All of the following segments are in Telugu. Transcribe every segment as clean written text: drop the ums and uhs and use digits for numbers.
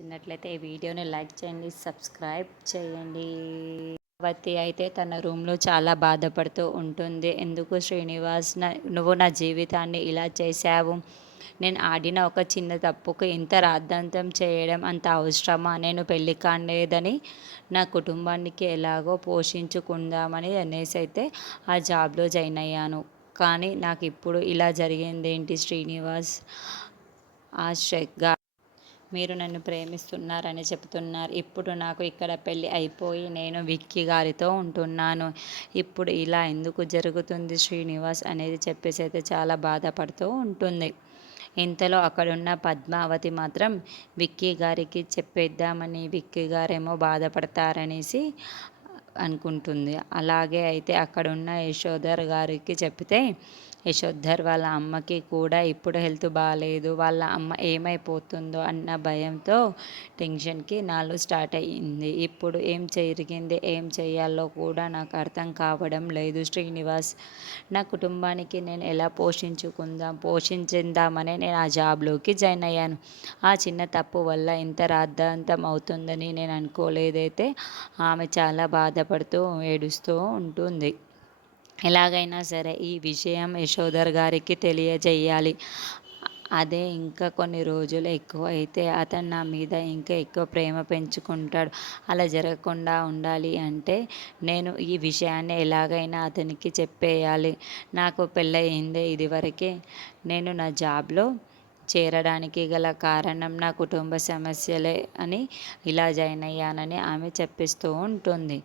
నచ్చినట్లయితే ఈ వీడియోని లైక్ చేయండి, సబ్స్క్రైబ్ చేయండి. పార్వతి అయితే తన రూమ్లో చాలా బాధపడుతూ ఉంటుంది. ఎందుకు శ్రీనివాస్, నువ్వు నా జీవితాన్ని ఇలా చేశావు? నేను ఆడిన ఒక చిన్న తప్పుకు ఇంత రాద్ధాంతం చేయడం అంత అవసరమా? నేను పెళ్ళి కాలేదని నా కుటుంబానికి ఎలాగో పోషించుకుందామని అనేసి అయితే ఆ జాబ్లో జాయిన్ అయ్యాను. కానీ నాకు ఇప్పుడు ఇలా జరిగిందేంటి శ్రీనివాస్? ఆ శ్రద్ధ మీరు నన్ను ప్రేమిస్తున్నారని చెప్తున్నారు. ఇప్పుడు నాకు ఇక్కడ పెళ్ళి అయిపోయి నేను విక్కీ గారితో ఉంటున్నాను. ఇప్పుడు ఇలా ఎందుకు జరుగుతుంది శ్రీనివాస్ అనేది చెప్పేసి అయితే చాలా బాధపడుతూ ఉంటుంది. ఇంతలో అక్కడున్న పద్మావతి మాత్రం విక్కీ గారికి చెప్పేద్దామని, విక్కీ గారేమో బాధపడతారనేసి అనుకుంటుంది. అలాగే అయితే అక్కడున్న యశోధర్ గారికి చెప్తే, యశోధర్ వాళ్ళ అమ్మకి కూడా ఇప్పుడు హెల్త్ బాగాలేదు, వాళ్ళ అమ్మ ఏమైపోతుందో అన్న భయంతో టెన్షన్కి నాలో స్టార్ట్ అయ్యింది. ఇప్పుడు ఏం జరిగింది, ఏం చేయాలో కూడా నాకు అర్థం కావడం లేదు శ్రీనివాస్. నా కుటుంబానికి నేను ఎలా పోషించేద్దామని నేను ఆ జాబ్లోకి జాయిన్ అయ్యాను. ఆ చిన్న తప్పు వల్ల ఇంత రాద్ధాంతం అవుతుందని నేను అనుకోలేదైతే ఆమె చాలా బాధపడుతూ ఏడుస్తూ ఉంటుంది. ఎలాగైనా సరే ఈ విషయం యశోధర్ గారికి తెలియజేయాలి. అదే ఇంకా కొన్ని రోజులు ఎక్కువ అయితే అతను నా మీద ఇంకా ఎక్కువ ప్రేమ పెంచుకుంటాడు. అలా జరగకుండా ఉండాలి అంటే నేను ఈ విషయాన్ని ఎలాగైనా అతనికి చెప్పేయాలి. నాకు పెళ్ళయిందే ఇదివరకే. నేను నా జాబ్లో చేరడానికి గల కారణం నా కుటుంబ సమస్యలే అని ఇలా జాయిన్ అయ్యానని ఆమె చెప్పిస్తూ ఉంటుంది.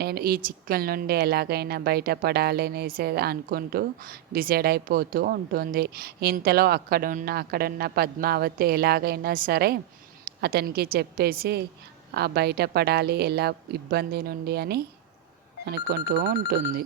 నేను ఈ చిక్కుల నుండి ఎలాగైనా బయటపడాలి అనేసి అనుకుంటూ డిసైడ్ అయిపోతూ ఉంటుంది. ఇంతలో అక్కడున్న పద్మావతి ఎలాగైనా సరే అతనికి చెప్పేసి బయటపడాలి ఎలా ఇబ్బంది నుండి అని అనుకుంటూ ఉంటుంది.